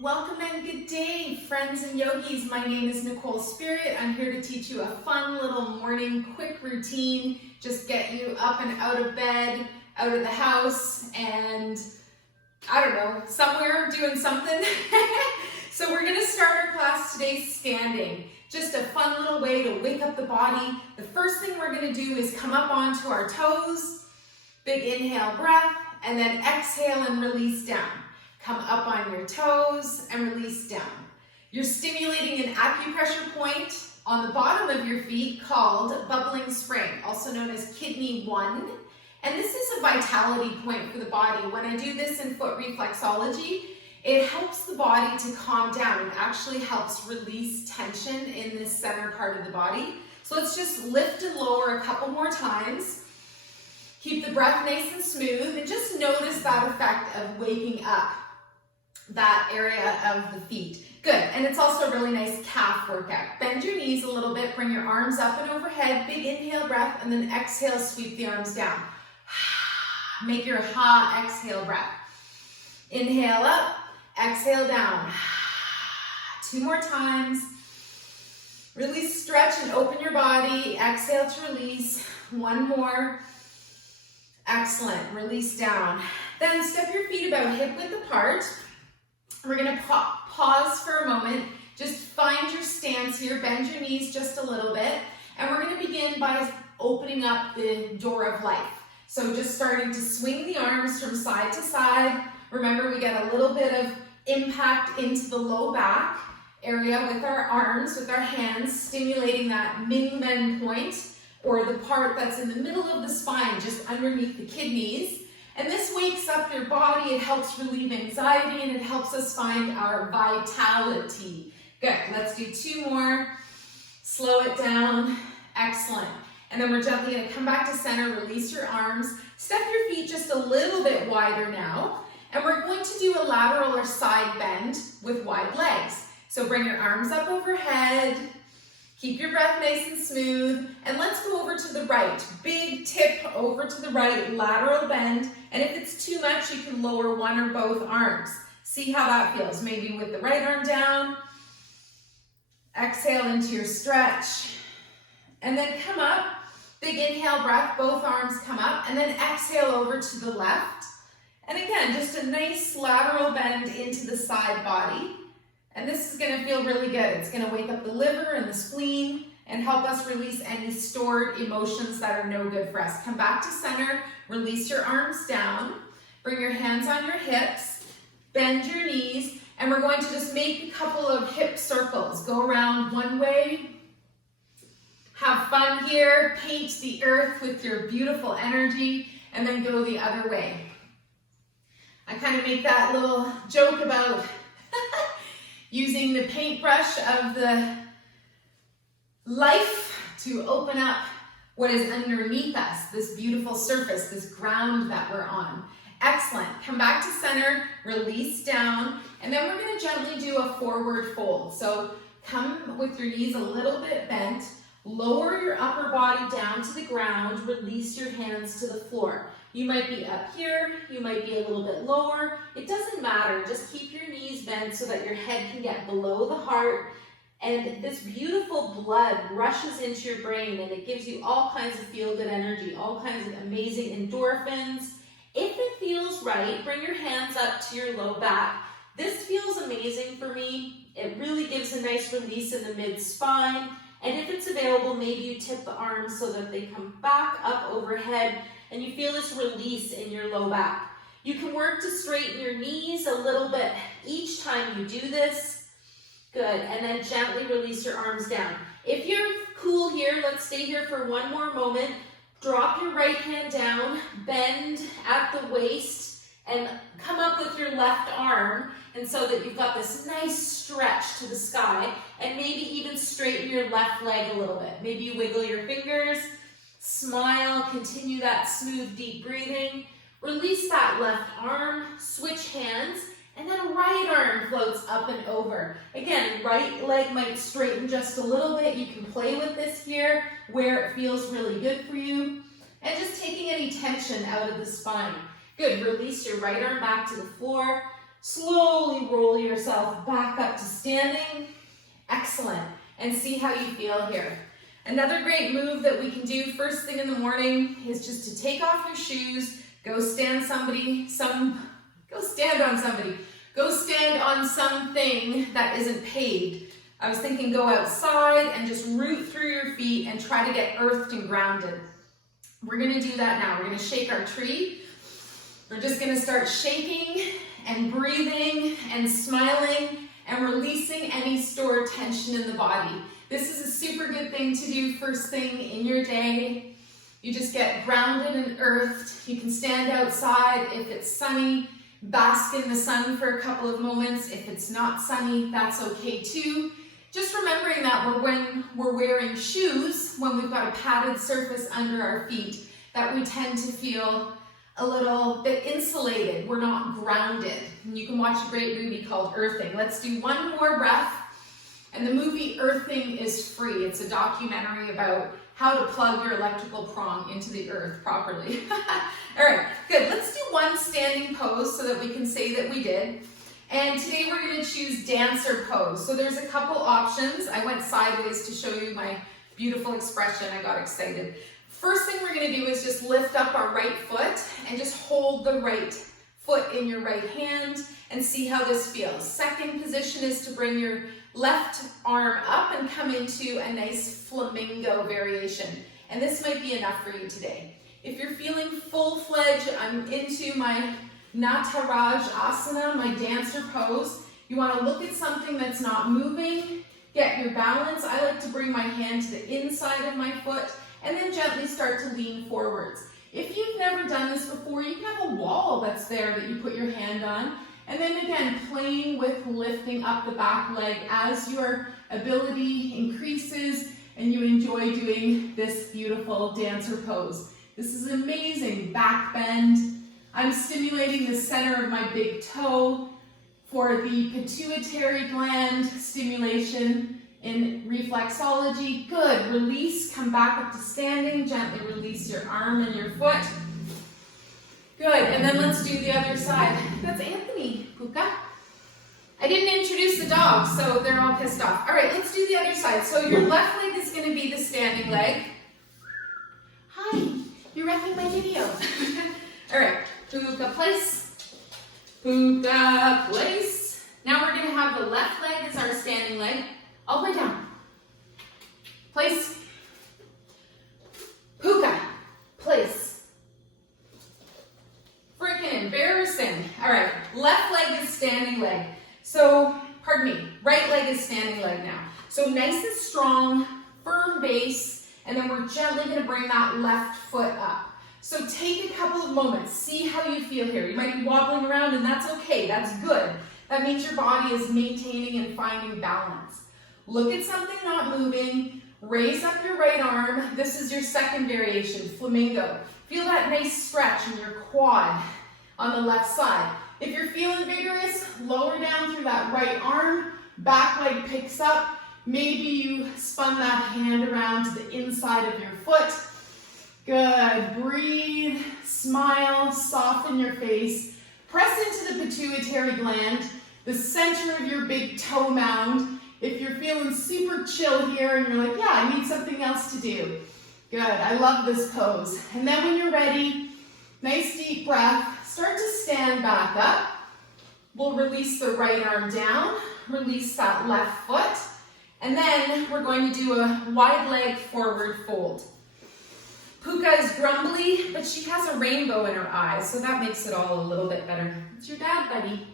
Welcome and good day, friends and yogis. My name is Nicole Spirit. I'm here to teach you a fun little morning quick routine. Just get you up and out of bed, out of the house, and I don't know, somewhere doing something. So we're gonna start our class today standing. Just a fun little way to wake up the body. The first thing we're gonna do is come up onto our toes, big inhale breath, and then exhale and release down. Come up on your toes and release down. You're stimulating an acupressure point on the bottom of your feet called bubbling spring, also known as kidney 1. And this is a vitality point for the body. When I do this in foot reflexology, it helps the body to calm down. It actually helps release tension in this center part of the body. So let's just lift and lower a couple more times. Keep the breath nice and smooth and just notice that effect of waking up that area of the feet. Good, and it's also a really nice calf workout. Bend your knees a little bit, bring your arms up and overhead, big inhale breath, and then exhale, sweep the arms down. Make your ha exhale breath. Inhale up, exhale down. 2 more times. Really stretch and open your body. Exhale to release. 1 more. Excellent, release down. Then step your feet about hip width apart. We're gonna pause for a moment. Just find your stance here, bend your knees just a little bit. And we're gonna begin by opening up the door of life. So just starting to swing the arms from side to side. Remember, we get a little bit of impact into the low back area with our arms, with our hands, stimulating that Ming Men point, or the part that's in the middle of the spine, just underneath the kidneys. And this wakes up your body, it helps relieve anxiety, and it helps us find our vitality. Good, let's do 2 more. Slow it down, excellent. And then we're gently gonna come back to center, release your arms, step your feet just a little bit wider now, and we're going to do a lateral or side bend with wide legs. So bring your arms up overhead, keep your breath nice and smooth, and let's go over to the right. Big tip over to the right, lateral bend, and if it's too much, you can lower 1 or both arms. See how that feels, maybe with the right arm down. Exhale into your stretch, and then come up. Big inhale breath, both arms come up, and then exhale over to the left. And again, just a nice lateral bend into the side body. And this is gonna feel really good. It's gonna wake up the liver and the spleen and help us release any stored emotions that are no good for us. Come back to center, release your arms down, bring your hands on your hips, bend your knees, and we're going to just make a couple of hip circles. Go around one way. Have fun here. Paint the earth with your beautiful energy, and then go the other way. I kind of make that little joke about using the paintbrush of the life to open up what is underneath us, this beautiful surface, this ground that we're on. Excellent. Come back to center, release down, and then we're going to gently do a forward fold. So come with your knees a little bit bent, lower your upper body down to the ground, release your hands to the floor. You might be up here, you might be a little bit lower. It doesn't matter, just keep your knees bent so that your head can get below the heart, and this beautiful blood rushes into your brain and it gives you all kinds of feel-good energy, all kinds of amazing endorphins. If it feels right, bring your hands up to your low back. This feels amazing for me. It really gives a nice release in the mid-spine, and if it's available, maybe you tip the arms so that they come back up overhead and you feel this release in your low back. You can work to straighten your knees a little bit each time you do this. Good, and then gently release your arms down. If you're cool here, let's stay here for 1 more moment. Drop your right hand down, bend at the waist, and come up with your left arm, and so that you've got this nice stretch to the sky, and maybe even straighten your left leg a little bit. Maybe you wiggle your fingers, smile, continue that smooth, deep breathing. Release that left arm, switch hands, and then right arm floats up and over. Again, right leg might straighten just a little bit. You can play with this here where it feels really good for you. And just taking any tension out of the spine. Good, release your right arm back to the floor. Slowly roll yourself back up to standing. Excellent. And see how you feel here. Another great move that we can do first thing in the morning is just to take off your shoes, go stand on somebody, go stand on something that isn't paved. I was thinking go outside and just root through your feet and try to get earthed and grounded. We're gonna do that now. We're gonna shake our tree. We're just gonna start shaking and breathing and smiling and releasing any stored tension in the body. This is a super good thing to do first thing in your day. You just get grounded and earthed. You can stand outside if it's sunny, bask in the sun for a couple of moments. If it's not sunny, that's okay too. Just remembering that when we're wearing shoes, when we've got a padded surface under our feet, that we tend to feel a little bit insulated. We're not grounded. And you can watch a great movie called Earthing. Let's do one more breath. And the movie Earthing is free. It's a documentary about how to plug your electrical prong into the earth properly. All right, good. Let's do one standing pose so that we can say that we did. And today we're going to choose dancer pose. So there's a couple options. I went sideways to show you my beautiful expression. I got excited. First thing we're going to do is just lift up our right foot and just hold the right foot in your right hand and see how this feels. Second position is to bring your left arm up and come into a nice flamingo variation. And this might be enough for you today. If you're feeling full-fledged, I'm into my Nataraj asana, my dancer pose. You want to look at something that's not moving, get your balance. I like to bring my hand to the inside of my foot and then gently start to lean forwards. If you've never done this before, you can have a wall that's there that you put your hand on. And then again, playing with lifting up the back leg as your ability increases and you enjoy doing this beautiful dancer pose. This is amazing. Back bend. I'm stimulating the center of my big toe for the pituitary gland stimulation in reflexology. Good. Release. Come back up to standing. Gently release your arm and your foot. Good, and then let's do the other side. That's Anthony, Puka. I didn't introduce the dogs, so they're all pissed off. All right, let's do the other side. So your left leg is gonna be the standing leg. Hi, you're wrecking my video. All right, Puka place, Puka place. Now we're gonna have the left leg as our standing leg, all the way down. Place, Puka, place. Freaking embarrassing. All right, left leg is standing leg. So, pardon me, right leg is standing leg now. So nice and strong, firm base, and then we're gently gonna bring that left foot up. So take a couple of moments, see how you feel here. You might be wobbling around and that's okay, that's good. That means your body is maintaining and finding balance. Look at something not moving, raise up your right arm. This is your second variation, flamingo. Feel that nice stretch in your quad on the left side. If you're feeling vigorous, lower down through that right arm, back leg picks up. Maybe you spun that hand around to the inside of your foot. Good, breathe, smile, soften your face. Press into the pituitary gland, the center of your big toe mound. If you're feeling super chill here and you're like, yeah, I need something else to do. Good, I love this pose. And then when you're ready, nice deep breath, start to stand back up. We'll release the right arm down, release that left foot, and then we're going to do a wide leg forward fold. Puka is grumbly, but she has a rainbow in her eyes, so that makes it all a little bit better. It's your dad, buddy.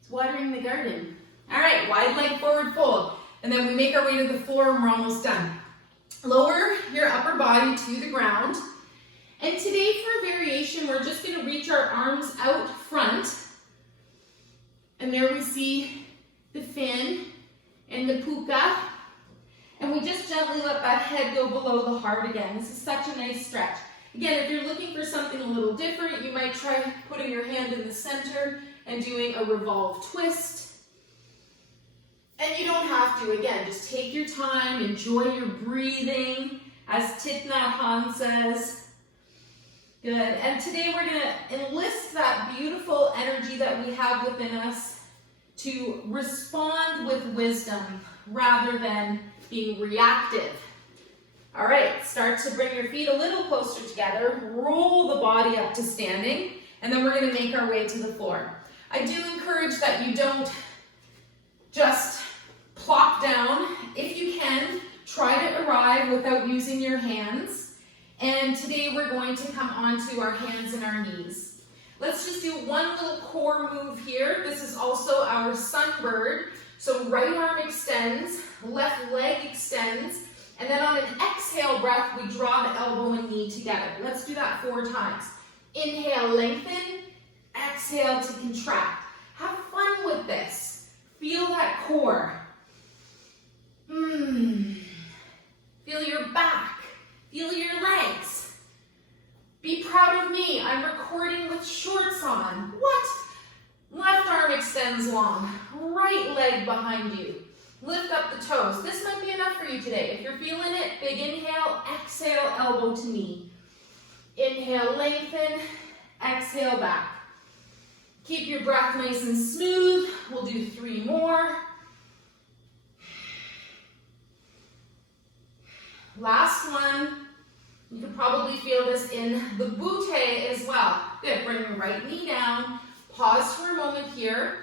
He's watering the garden. All right, wide leg forward fold. And then we make our way to the floor and we're almost done. Lower your upper body to the ground. And today for a variation, we're just going to reach our arms out front. And there we see the fin and the puka. And we just gently let that head go below the heart again. This is such a nice stretch. Again, if you're looking for something a little different, you might try putting your hand in the center and doing a revolve twist. And you don't have to, again, just take your time, enjoy your breathing, as Thich Nhat Hanh says. Good, and today we're gonna enlist that beautiful energy that we have within us to respond with wisdom rather than being reactive. All right, start to bring your feet a little closer together, roll the body up to standing, and then we're gonna make our way to the floor. I do encourage that you don't just plop down. If you can, try to arrive without using your hands. And today we're going to come onto our hands and our knees. Let's just do one little core move here. This is also our sunbird. So right arm extends, left leg extends, and then on an exhale breath, we draw the elbow and knee together. Let's do that 4 times. Inhale, lengthen. Exhale to contract. Have fun with this. Feel that core. Feel your back. Feel your legs. Be proud of me. I'm recording with shorts on. What? Left arm extends long. Right leg behind you. Lift up the toes. This might be enough for you today. If you're feeling it, big inhale, exhale, elbow to knee. Inhale, lengthen, exhale back. Keep your breath nice and smooth. We'll do 3 more. Last one. You can probably feel this in the butte as well. Good, bring your right knee down. Pause for a moment here.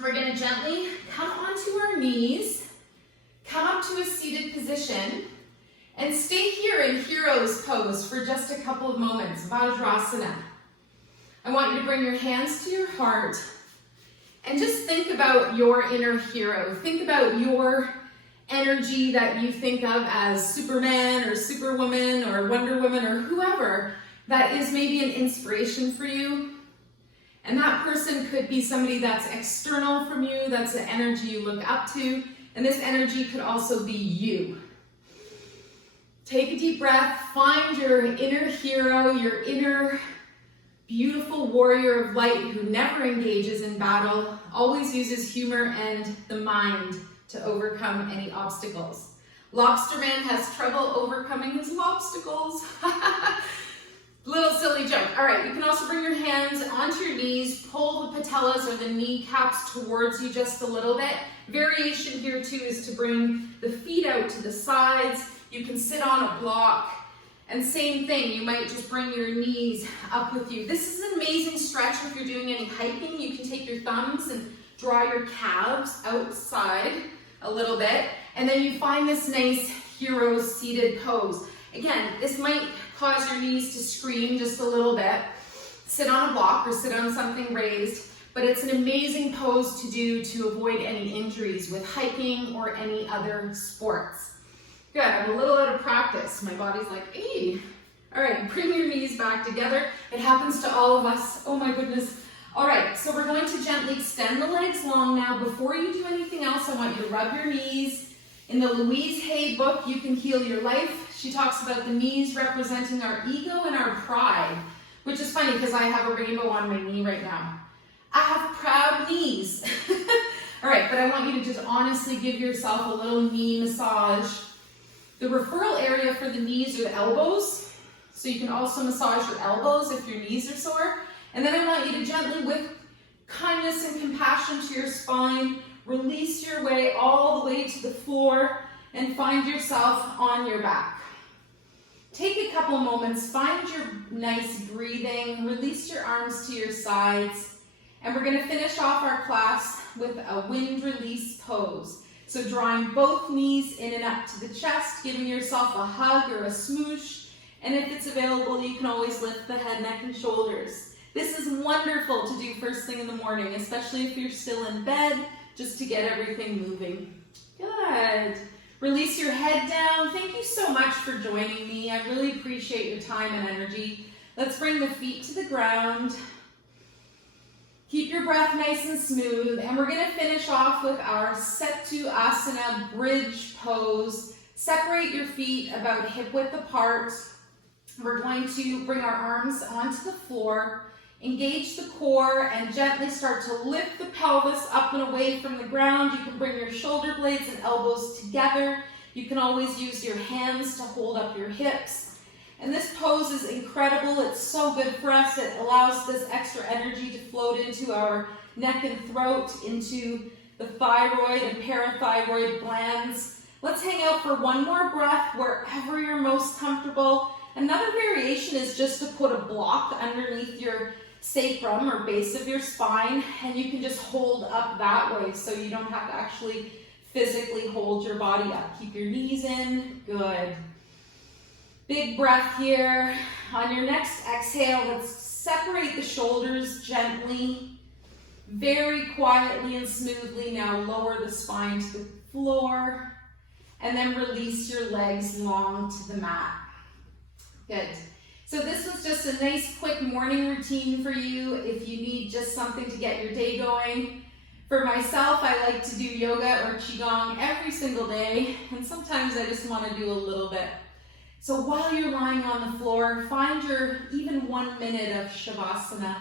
We're gonna gently come onto our knees, come up to a seated position, and stay here in hero's pose for just a couple of moments, Vajrasana. I want you to bring your hands to your heart and just think about your inner hero. Think about your energy that you think of as Superman or Superwoman or Wonder Woman or whoever that is maybe an inspiration for you. And that person could be somebody that's external from you, that's the energy you look up to, and this energy could also be you. Take a deep breath, find your inner hero, your inner beautiful warrior of light who never engages in battle, always uses humor and the mind to overcome any obstacles. Lobsterman has trouble overcoming his lobstacles. Little silly joke. All right, you can also bring your hands onto your knees, pull the patellas or the kneecaps towards you just a little bit. Variation here too is to bring the feet out to the sides. You can sit on a block. And same thing, you might just bring your knees up with you. This is an amazing stretch if you're doing any hiking. You can take your thumbs and draw your calves outside a little bit. And then you find this nice hero seated pose. Again, this might cause your knees to scream just a little bit. Sit on a block or sit on something raised, but it's an amazing pose to do to avoid any injuries with hiking or any other sports. Good, I'm a little out of practice. My body's like, hey. All right, bring your knees back together. It happens to all of us. Oh my goodness. All right, so we're going to gently extend the legs long now. Before you do anything else, I want you to rub your knees. In the Louise Hay book, You Can Heal Your Life, she talks about the knees representing our ego and our pride, which is funny because I have a rainbow on my knee right now. I have proud knees. All right, but I want you to just honestly give yourself a little knee massage. The referral area for the knees are the elbows, so you can also massage your elbows if your knees are sore. And then I want you to gently, with kindness and compassion to your spine, release your way all the way to the floor and find yourself on your back. Take a couple moments, find your nice breathing, release your arms to your sides, and we're going to finish off our class with a wind release pose. So drawing both knees in and up to the chest, giving yourself a hug or a smooch, and if it's available, you can always lift the head, neck, and shoulders. This is wonderful to do first thing in the morning, especially if you're still in bed, just to get everything moving. Good. Release your head down. Thank you so much for joining me. I really appreciate your time and energy. Let's bring the feet to the ground. Keep your breath nice and smooth. And we're going to finish off with our Setu Asana bridge pose. Separate your feet about hip width apart. We're going to bring our arms onto the floor. Engage the core and gently start to lift the pelvis up and away from the ground. You can bring your shoulder blades and elbows together. You can always use your hands to hold up your hips. And this pose is incredible. It's so good for us. It allows this extra energy to float into our neck and throat, into the thyroid and parathyroid glands. Let's hang out for one more breath wherever you're most comfortable. Another variation is just to put a block underneath your sacrum or base of your spine, and you can just hold up that way so you don't have to actually physically hold your body up. Keep your knees in. Good. Big breath here. On your next exhale, let's separate the shoulders gently, very quietly and smoothly. Now lower the spine to the floor, and then release your legs long to the mat. Good. So this was just a nice quick morning routine for you if you need just something to get your day going. For myself, I like to do yoga or Qi Gong every single day, and sometimes I just want to do a little bit. So while you're lying on the floor, find your even 1 minute of Shavasana.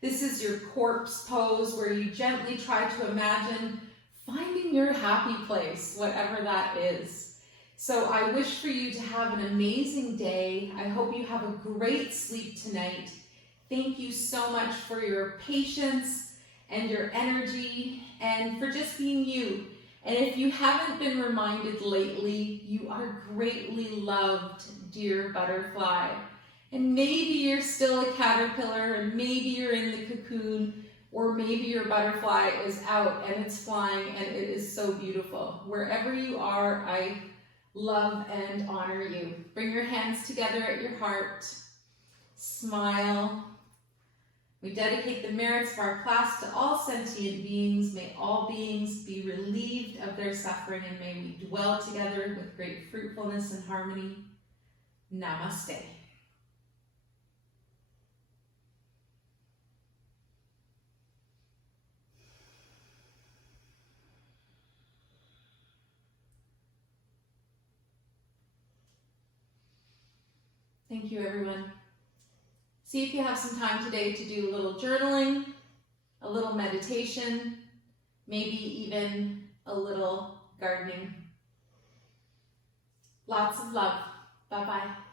This is your corpse pose where you gently try to imagine finding your happy place, whatever that is. So I wish for you to have an amazing day. I hope you have a great sleep tonight. Thank you so much for your patience and your energy and for just being you. And if you haven't been reminded lately, you are greatly loved, dear butterfly. And maybe you're still a caterpillar, and maybe you're in the cocoon, or maybe your butterfly is out and it's flying and it is so beautiful. Wherever you are, I love and honor you. Bring your hands together at your heart. Smile. We dedicate the merits of our class to all sentient beings. May all beings be relieved of their suffering, and may we dwell together with great fruitfulness and harmony. Namaste. Thank you, everyone. See if you have some time today to do a little journaling, a little meditation, maybe even a little gardening. Lots of love. Bye-bye.